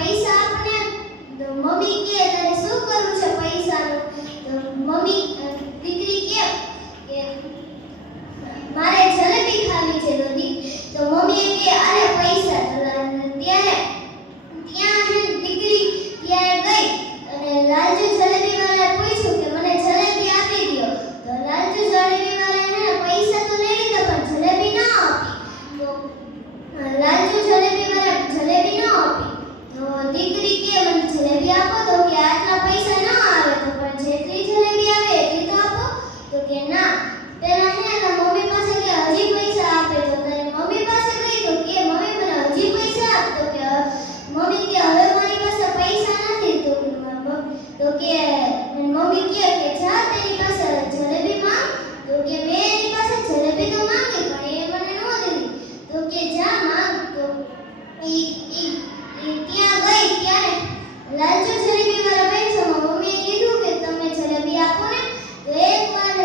પૈસા આપને. તો મમ્મી કે તારે શું કરવું છે પૈસાનું? તો મમ્મી દીકરી કે મારે જલેબી ખાવી છે. તો મમ્મી કે અરે પૈસા. ત્યાં દીકરી ત્યાં ગઈ અને લાલચુ જલેબી વાળાએ પૂછ્યું કે મને જલેબી આપી દો. તો લાલચુ જલેબી વાળાએ પૈસા તો લઈ લીધા પણ જલેબી ના આપી. તો લાલચુ જલેબી વાળા જલેબી ન આપી. તો દીકરી કે મને જલેબી આપો. તો કે આટલા પૈસા ના આવે. તો પણ જેટલી જલેબી આવે એટલી તો આપો. તો કે ના. પેલા મમ્મી પાસે કે હજી પૈસા આપે. તો તારી મમ્મી પાસે ગઈ તો કે મમ્મી મને હજી પૈસા આપ. તો કે મમ્મી કે હવે મારી પાસે પૈસા નથી. તો કે મમ્મી કે જા તેની પાસે જલેબી માંગ. તો કે મેં એની પાસે જલેબી તો માંગી પણ એ મને ન દીધી. તો કે જા માંગ. તો ત્યાં ગઈ ત્યારે લાલચુ જલેબી વાળા પૈસામાં મમ્મીએ કીધું કે તમે જલેબી આપો ને. તો એકવાર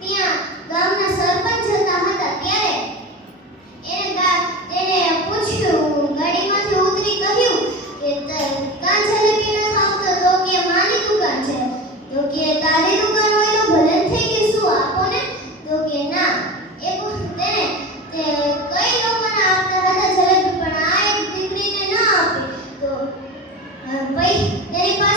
ત્યાં ગામના સરપંચ જતા હતા ત્યારે તેને પૂછ્યું, ગાડીમાંથી ઉતરી કહ્યું કે કાં જલેબી ન ખાવતો? તો કે મારી દુકાન છે. તો કે તારી દુકાન હોય તો ભલે થઈ ગઈ, શું આપો ને. તો કે ના. તેને કઈ લોકોને આપતા હતા જલેબી પણ આ એક દીકરીને ન આપી. તો તેની પાસે